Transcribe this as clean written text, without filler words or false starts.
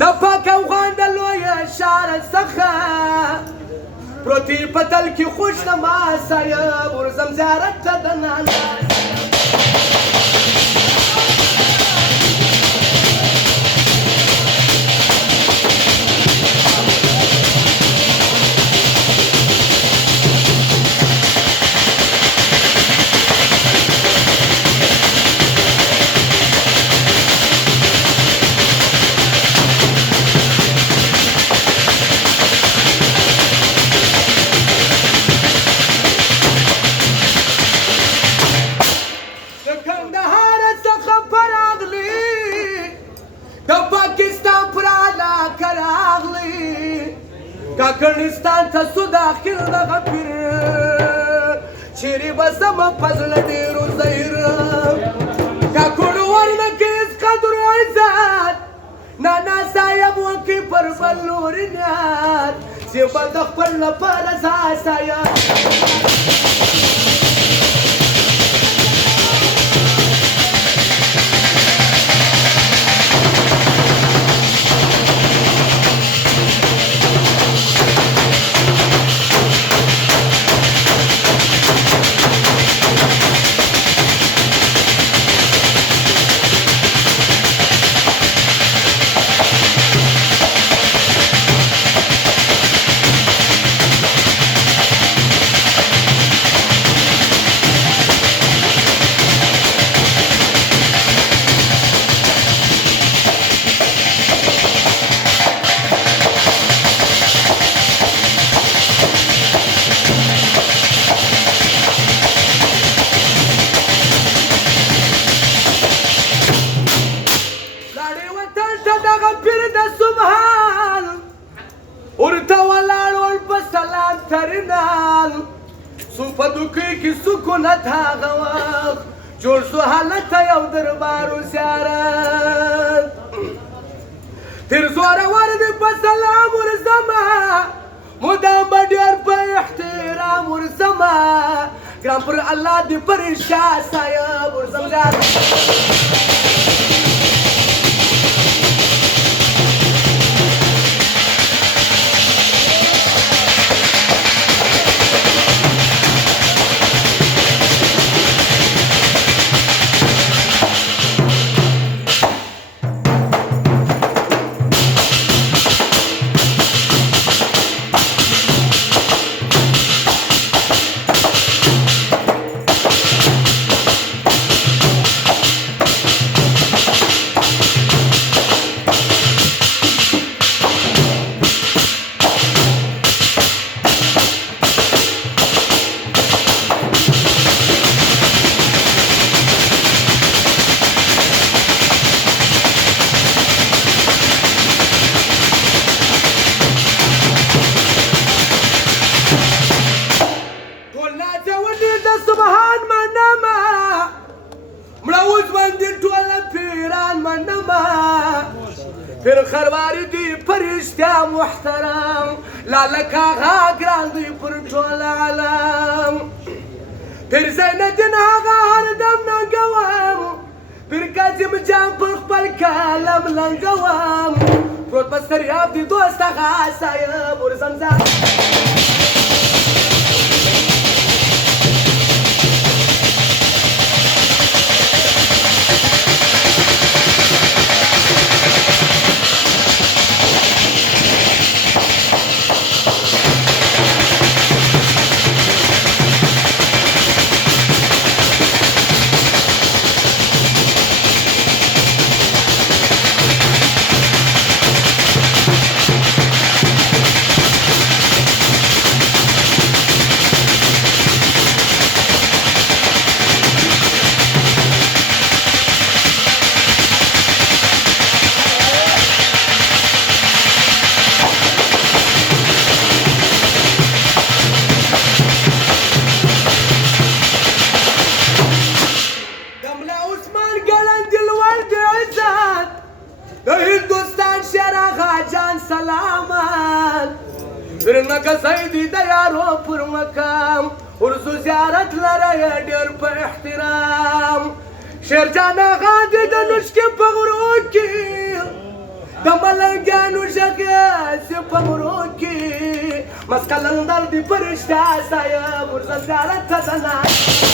د پاک افغان د لویه ښار څخه پروتي په تل کې خوشنما صاحب ورځم زیارت ته د نانا کاکړستان ته سو داخل دغه پیر چیرې به زما په زړه ډېرو زهیر کاکړ ورنه کې هېڅ قدر و عزت نانا صاحب وکړي پر بل لوري نیت چې به د خپل لپاره زه صاحب سکونت هغه وخت جوړ شو حالت یو دربار زیارت تر زورور دې په سلام ورځمه مدام به ډېر په احترام ورځمه ګران پر الله دې پر شاه صاحب ورځم زیارت پھر خرواری دی پرشتیا محترم لالکا غا گران دی پر ټول عالم پھر زین الدین آغا هر دم ننګوم پھر کاظم جان پر خپل کلم لنګوم پروت په ستریاب دی دوست آغا صاحب ورځم زه درنګه زیدی د یارو پر مقام ورزو زیارت لره ډېر په احترام شیرجان آغا دې د نوشکې په غرو کې د ملنګانو ږغ یې په مرو کې مسکلندر دې په رښتیا سایه ورزلګاره ته د ناست